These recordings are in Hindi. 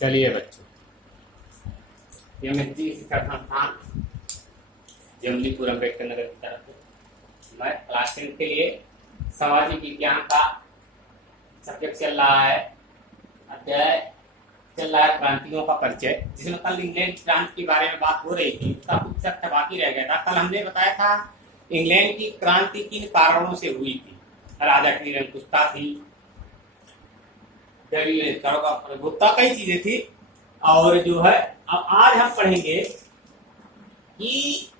चलिए बच्चों, ये मेहदी शिक्षा संस्थान जमलीपुर अम्बेडकर नगर की तरफ से मैं क्लास 10 के लिए सामाजिक विज्ञान का सब्जेक्ट चल रहा है। अध्याय चल रहा है क्रांतियों का परिचय, जिसमें कल इंग्लैंड क्रांति के बारे में बात हो रही थी। उसका कुछ सख्त बाकी रह गया था। कल हमने बताया था इंग्लैंड की क्रांति किन कारणों से हुई थी। राजा की निरंकुशता थी, प्रभुत्ता, कई चीजें थी। और जो है अब आज हम पढ़ेंगे कि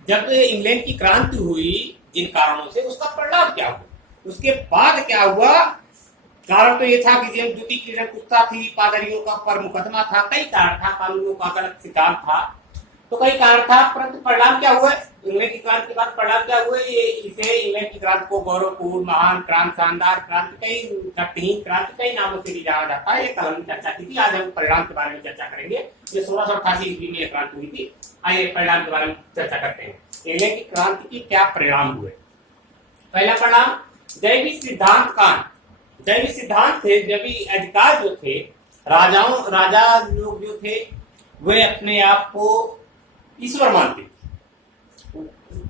जब इंग्लैंड की क्रांति हुई जिन कारणों से, उसका परिणाम क्या हुआ, उसके बाद क्या हुआ। कारण तो ये था कि जेम्स ड्यूटी की निरंकुशता थी, पादरियों का पर मुकदमा था, कई कारण था, कानूनों का गलत सिद्धांत था, तो कई कारण था। परंतु परिणाम क्या हुआ इंग्लैंड की क्रांति के बाद? परिणाम क्या हुए? ये इसे इंग्लैंड की क्रांति को गौरवपूर्ण, महान क्रांति, शानदार क्रांति, कई शक्तिहीन क्रांति, कई नामों से भी जाना जाता है। ये कल हमने चर्चा की थी। आज हम परिणाम के बारे में चर्चा करेंगे। ये 1688 ईस्वी में क्रांति हुई थी। आइए परिणाम के बारे में चर्चा करते हैं। इंग्लैंड की क्रांति के क्या परिणाम हुए? पहला परिणाम, दैवी सिद्धांत कांड। दैवी सिद्धांत थे, दैवी अधिकार जो थे, राजा लोग जो थे वे अपने आप को ईश्वर मानते थे।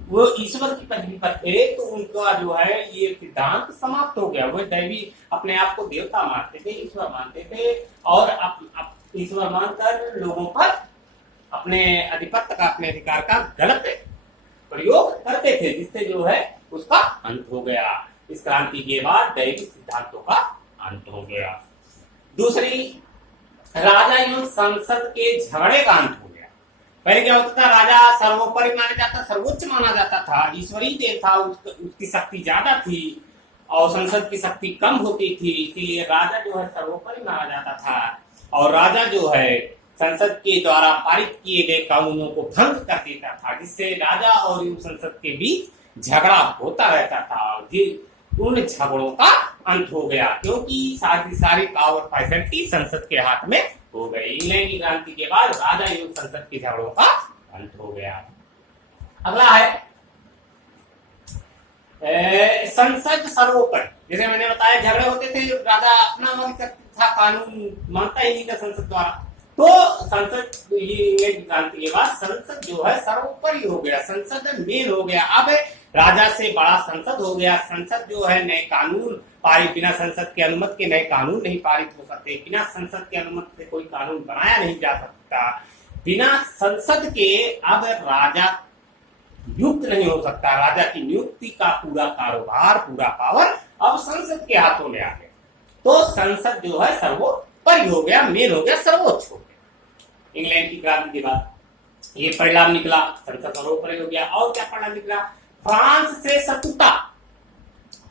वो ईश्वर की पदवी पर थे, तो उनका जो है ये सिद्धांत समाप्त हो गया। वो दैवी अपने आप को देवता मानते थे, ईश्वर मानते थे, और ईश्वर मानकर लोगों पर अपने आधिपत्य का, अपने अधिकार का गलत प्रयोग करते थे, जिससे जो है उसका अंत हो गया। इस क्रांति के बाद दैवी सिद्धांतों का अंत हो गया। दूसरी, राजा एवं संसद के झगड़े का अंत हो गया। पहले क्या होता था, राजा सर्वोपरि माना जाता, सर्वोच्च माना जाता था, ईश्वरीय देव था, उसकी शक्ति ज्यादा थी और संसद की शक्ति कम होती थी। इसीलिए राजा जो है सर्वोपरि माना जाता था, और राजा जो है संसद के द्वारा पारित किए गए कानूनों को भंग कर देता था, जिससे राजा और संसद के बीच झगड़ा होता रहता था। उन झगड़ों का अंत हो गया, क्योंकि सारी पावर फैसिलिटी संसद के हाथ में हो गई। इंग्लैंड की क्रांति के बाद राजा एवं संसद के झगड़ों का अंत हो गया। अगला है संसद सर्वोपरि। जैसे मैंने बताया, झगड़े होते थे, राजा अपना मन करता था, कानून मानता ही नहीं था संसद द्वारा, तो संसद इंग्लैंड की क्रांति के बाद संसद जो है सर्वोपरि हो गया, संसद मेन हो गया। अब राजा से बड़ा संसद हो गया। संसद जो है नए कानून पारित, बिना संसद की अनुमति के नए कानून नहीं पारित हो सकते, बिना संसद की अनुमति से कोई कानून बनाया नहीं जा सकता, बिना संसद के अब राजा नियुक्त नहीं हो सकता। राजा की नियुक्ति का पूरा कारोबार, पूरा पावर अब संसद के हाथों में आ गया। तो संसद जो है सर्वोपरि हो गया, मेन हो गया, सर्वोच्च हो गया। इंग्लैंड की क्रांति के बाद ये परिणाम निकला, संसद सर्वोपरि हो गया। और क्या परिणाम निकला? फ्रांस से शत्रुता।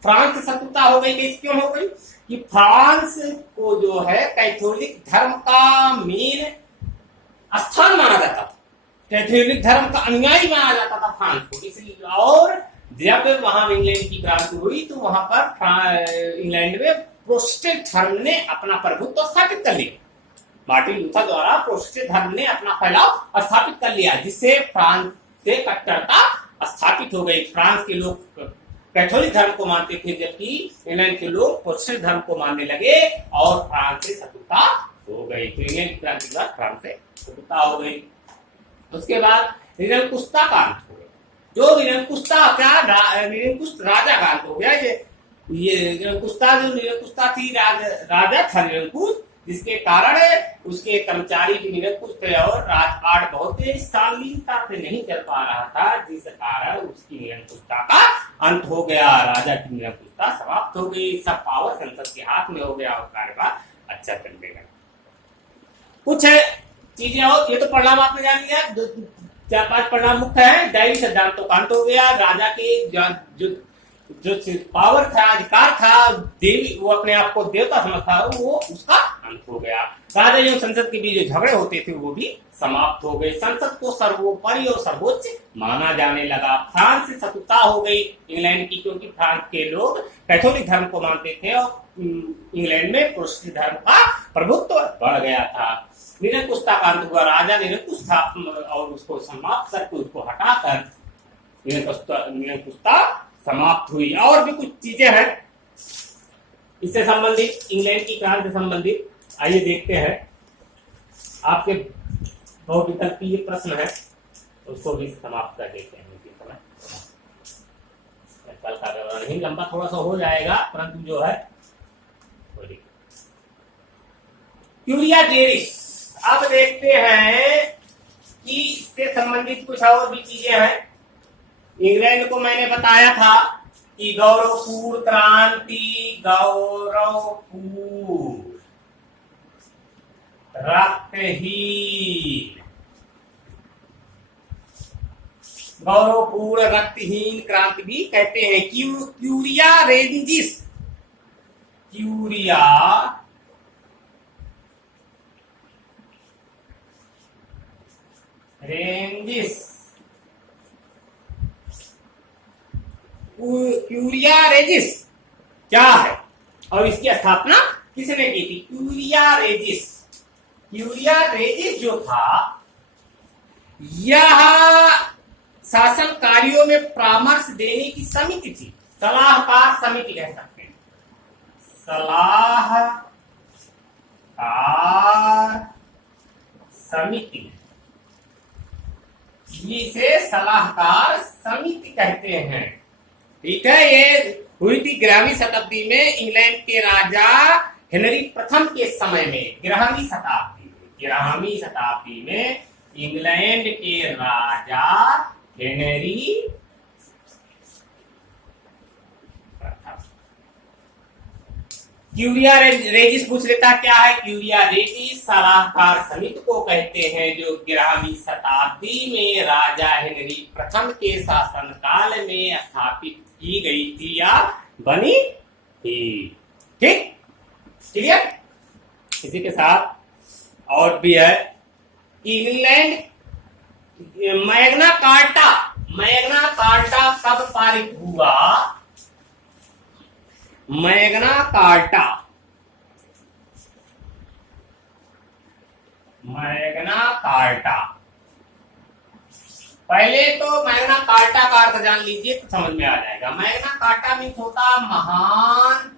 फ्रांस से शत्रुता हो गई। कैसे, क्यों हो गई? कि फ्रांस को जो है कैथोलिक धर्म का मेन स्थान माना जाता था, कैथोलिक धर्म का अनुयायी माना जाता था फ्रांस को, इसलिए। और जब वहां इंग्लैंड की क्रांति हुई तो वहां पर इंग्लैंड में प्रोटेस्टेंट धर्म ने अपना प्रभुत्व स्थापित कर लिया। मार्टिन लूथर द्वारा प्रोटेस्टेंट धर्म ने अपना फैलाव स्थापित कर लिया, जिससे फ्रांस से कट्टरता स्थापित हो गई। फ्रांस के लोग कैथोलिक धर्म को मानते थे, जबकि इंग्लैंड के लोग प्रोटेस्टेंट धर्म को मानने लगे, और फ्रांस से शत्रुता हो गई। तो इंग्लैंड की क्रांति के बाद फ्रांस से शत्रुता हो गई। उसके बाद निरंकुशता का अंत हो गया। जो निरंकुशता, क्या निरंकुश राजा का अंत हो गया। ये निरंकुशता थी, राजा था निरंकुश, जिसके कारण उसके कर्मचारी भी निरंकुश थे, और राजपाट बहुत शालीनता से नहीं चल पा रहा था, जिस कारण उसकी निरंकुशता का अंत हो गया। राजा की निरंकुशता समाप्त हो गई, सब पावर संसद के हाथ में हो गया, और कार्यभार अच्छा चलने लगा। कुछ चीजें और, ये तो परिणाम आपने जान लिया। 4-5 परिणाम मुख्य है। दैवी सिद्धांतों का अंत हो गया। राजा के जो पावर था, अधिकार था, देवी, वो अपने आप को देवता समझता, वो उसका अंत हो गया। राजा एवं संसद के बीच जो झगड़े होते थे वो भी समाप्त हो गए। संसद को सर्वोपरि और सर्वोच्च माना जाने लगा। फ्रांस से शत्रुता हो गई इंग्लैंड की, क्योंकि फ्रांस के लोग कैथोलिक धर्म को मानते थे, और इंग्लैंड में प्रोटेस्टेंट धर्म का प्रभुत्व बढ़ गया था। निरंकुशता का अंत हुआ। राजा निरंकुश था, और उसको समाप्त करके, उसको हटाकर निरंकुशता समाप्त हुई। और भी कुछ चीजें हैं इससे संबंधित, इंग्लैंड की क्रांति से संबंधित। आइए देखते हैं, आपके बहुविकल्पीय प्रश्न है, उसको भी समाप्त कर देते हैं इसी समय। कल का विवरण ही लंबा थोड़ा सा हो जाएगा, परंतु जो है क्यूरिया जेरिस। अब देखते हैं कि इससे संबंधित कुछ और भी चीजें हैं। इंग्लैंड को मैंने बताया था कि गौरवपूर्ण क्रांति, गौरवपूर्ण रक्तहीन, गौरवपूर्ण रक्तहीन क्रांति भी कहते हैं। क्यूरिया रेंजिस, क्यूरिया रेंजिस, क्यूरिया रेजिस क्या है और इसकी स्थापना किसने की थी? क्यूरिया रेजिस, क्यूरिया रेजिस जो था, यह शासन कार्यों में परामर्श देने की समिति थी, सलाहकार समिति कह सकते हैं, सलाहकार समिति, जिसे सलाहकार समिति कहते हैं। ठीक है, ये हुई थी 11वीं शताब्दी में इंग्लैंड के राजा हेनरी प्रथम के समय में। 11वीं शताब्दी में इंग्लैंड के राजा हेनरी प्रथम। क्यूरिया रेजिस पूछ लेता क्या है? क्यूरिया रेजिस सलाहकार समिति को कहते हैं, जो 11वीं शताब्दी में राजा हेनरी प्रथम के शासनकाल में स्थापित की गई थी या बनी थी। ठीक, क्लियर? इसी के साथ और भी है, इंग्लैंड मैग्ना कार्टा कब पारित हुआ? मैग्ना कार्टा पहले तो मैग्ना कार्टा का अर्थ जान लीजिए तो समझ में आ जाएगा। मैग्ना कार्टा मीन्स होता महान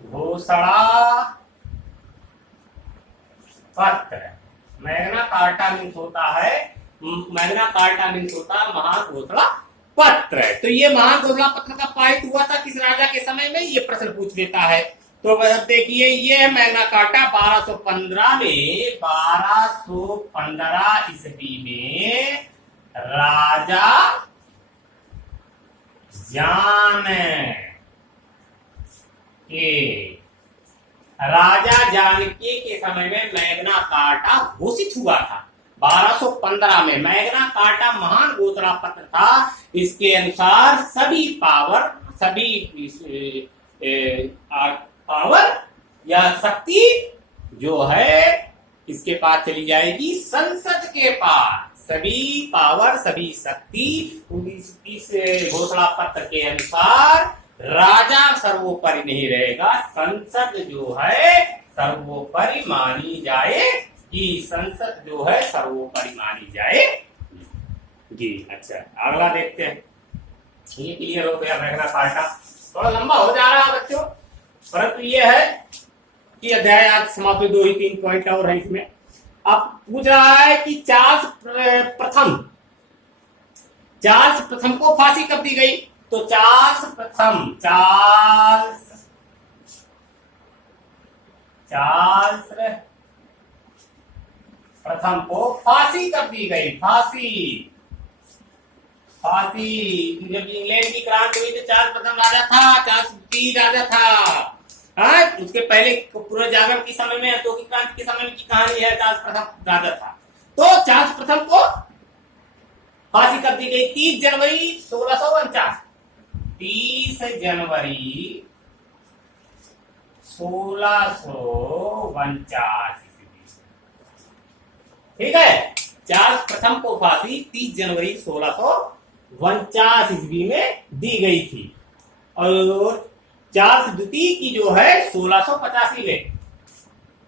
घोषणा पत्र। मैग्ना कार्टा मीन्स होता है, मैग्ना कार्टा मीन्स होता है महान घोषणा पत्र। तो ये महान घोषणा पत्र का पारित हुआ था किस राजा के समय में? ये प्रश्न पूछ लेता है। तो देखिए, ये है मैग्ना कार्टा 1215 ईस्वी में राजा जानकी के समय में मैग्ना कार्टा घोषित हुआ था। 1215 में मैग्ना कार्टा महान घोषणा पत्र था। इसके अनुसार सभी पावर या शक्ति जो है इसके पास चली जाएगी, संसद के पास। सभी पावर, सभी शक्ति इस घोषणा पत्र के अनुसार राजा सर्वोपरि नहीं रहेगा, संसद जो है सर्वोपरि मानी जाएगी। संसद जो है सर्वोपरि मानी जाएगी। अच्छा, अगला देखते हैं। ये क्लियर हो गया मैग्ना कार्टा। थोड़ा लंबा हो जा रहा है बच्चों, परंतु ये है कि अध्याय आज समाप्त। 2 ही 3 पॉइंट और है इसमें। अब पूछ रहा है कि चार्ल्स प्रथम को फांसी कब दी गई? तो चार्ल्स प्रथम को फांसी कब दी गई? फांसी जब इंग्लैंड की क्रांति हुई तो चार्ल्स प्रथम राजा था, चार्ल्स द्वितीय राजा था। उसके पहले पूरे जागरण के समय में, तो की क्रांति के समय की कहानी है, चार्ल्स प्रथम राजा था। तो चार्ल्स प्रथम को फांसी कब दी गई? 30 जनवरी 1649। 30 जनवरी 1649। ठीक है, चार्ल्स प्रथम को फांसी 30 जनवरी 1649 ईस्वी में दी गई थी। और चार्ल्स द्वितीय की जो है 1685 में,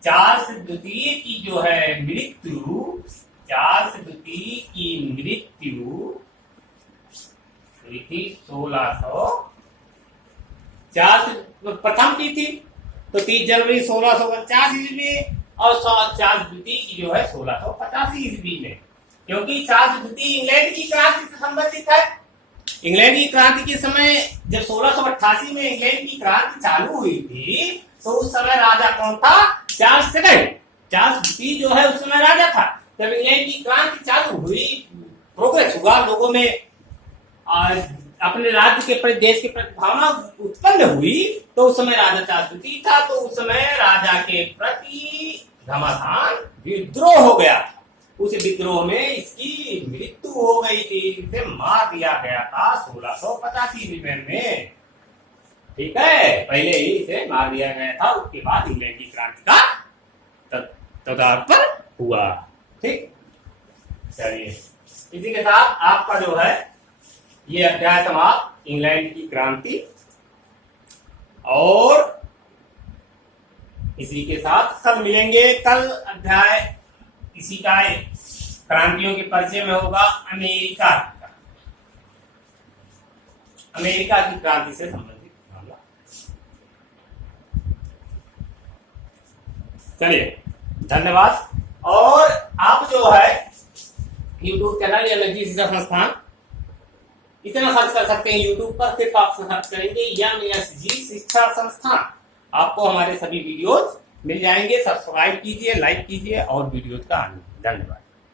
चार्ल्स द्वितीय की जो है मृत्यु, चार्ल्स द्वितीय की मृत्यु हुई थी 1600। चार्ल्स प्रथम की थी तो 30 जनवरी 1649 ईस्वी और चार्ल्स द्वितीय की जो है 1685 ईस्वी में, क्योंकि चार्ल्स द्वितीय इंग्लैंड की क्रांति से संबंधित है। इंग्लैंड की क्रांति के समय जब 1688 में इंग्लैंड की क्रांति चालू हुई थी तो उस समय राजा कौन था? Charles second. चार्ल्स द्वितीय जो है उस समय राजा था। जब इंग्लैंड की क्रांति चालू हुई, प्रोग्रेस हुआ, लोगों में अपने राज्य के प्रति, देश के प्रति भावना उत्पन्न हुई, तो उस समय राजा चार्ल्स द्वितीय था। तो उस समय राजा के प्रति घमासान विद्रोह हो गया। उस विद्रोह में इसकी मृत्यु हो गई थी, इसे मार दिया गया था 1685 ईस्वी में। ठीक है, पहले ही इसे मार दिया गया था। उसके बाद इंग्लैंड की क्रांति का तदार्पण हुआ। ठीक, चलिए इसी के साथ आपका जो है ये अध्याय समाप्त, इंग्लैंड की क्रांति। और इसी के साथ कल मिलेंगे। कल अध्याय इसी का क्रांतियों के परिचय में होगा अमेरिका की क्रांति से संबंधित मामला। चलिए, धन्यवाद। और आप जो है YouTube चैनल या एमएसजी शिक्षा संस्थान इतना सर्च कर सकते हैं YouTube पर। सिर्फ आप सर्च करेंगे एमएसजी शिक्षा संस्थान, आपको हमारे सभी वीडियोज मिल जाएंगे। सब्सक्राइब कीजिए, लाइक कीजिए और वीडियोज का आनंद। धन्यवाद।